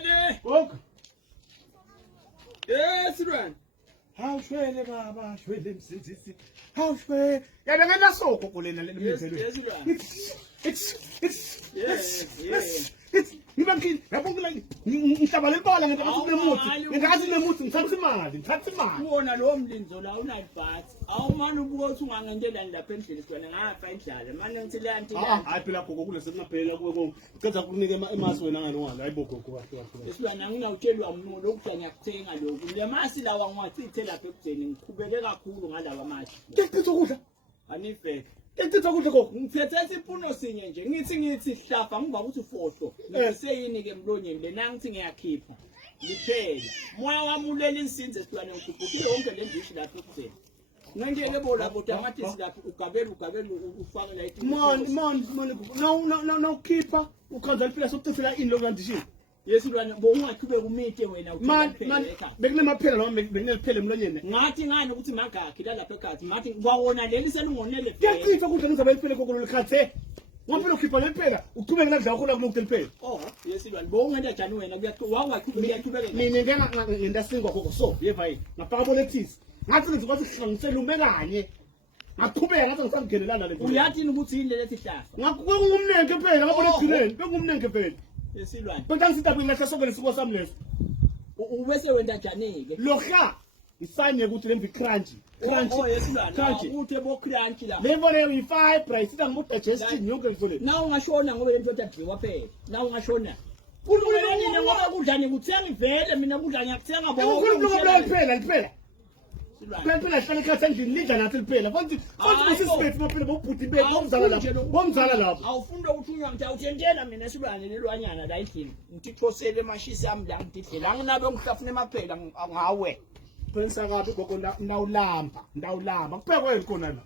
Slwane. Gogo. Yes, Slwane. Hawu shwele baba, shwele msindisi. Hawu shwele. Yabe ngena soko kulena le mizelo. Yes, Slwane. It's ngibangini yabongela ngihlaba lempala ngikathi nemuthi ngithatha imali Uwona lo mlinzo la unalibhathi awumani ubuka uthi ungangendelani lapha endlini Slwane ngafa indlala manje ngithi la nti hayi phela gogo kule sekunaphela kuwe uceda kunika emasi wena ngalongalo hayi gogo kahle Slwane anginawutshelwa umuntu ukuthi ngiyakuthenga lokhu le masi lawa ngiwachithe lapha ekudeni ngikhubele kakhulu ngalawa masi ngiphethe ukudla anifeke ngiphethe ukudla gogo ngithethe isiphuno sinye nje ngithi hlafa ngiba ukuthi ufohlo ngiseyini ke emlonyeni lena ngithi ngiyakhipha liphela moya wami ulela insinze Slwane ngikhuphukile wonke le ndishi lapha ekudeni ngangiyeke bola kodwa ngathi silapha ugabela ufake la ithi man no keeper ukhanza liphila sokucithela ini lokandishini Yes Slwane bongaqhubeka umite wena man bekunemaphela noma bekuneliphele emlonyeni ngathi ngani ukuthi magakhi la lapha ekhaya ngathi kwawona leli selungonele ngiyachitha ukudla ngizabe liphele kokolo likhathe ngampela ukhipha leliphela uqhubeke nakudla kakhulu kunokuthi liphele yes Slwane bongenda njani wena uyaqhubeka mina ngena ngendasingwa gogo so yeva yini ngapaka bolethisi ngathi ngizokwazi ukuhlanganisela ume kanye ngaqhubeka ngathi ngisangenelana le nto uyathini ukuthi yini lethi hlafa ngakungumnenke phela ngabona ekugcineni bengumnenke phela Slwane kodwa ngisidabu ngilahla sokele siko sami leso ubese wenda njani ke lokha isanye ukuthi lemvi crunch yes Slwane uthe bo crunch la levo leyo yi-5 price ita ngibu digestion yonke ngifule na ungashona ngoba le nto yadliwa phela na ungashona kululekile ngoba kudla ngikuthenga ivele mina kudla ngiyakuthenga bonke liphela phela hlala ikhathi endlini lidla nathi liphela futhi usisibethi maphela bobhuti bomzala lapho awufunda ukuthi ngiyawuthentela mina Slwane lelwanyana la endlini ngitithosele emashisi ami la ngididlela anginabe ngihlafuna emaphela ngawe pensa kabi gogo ndawulamba kuphekwe khona la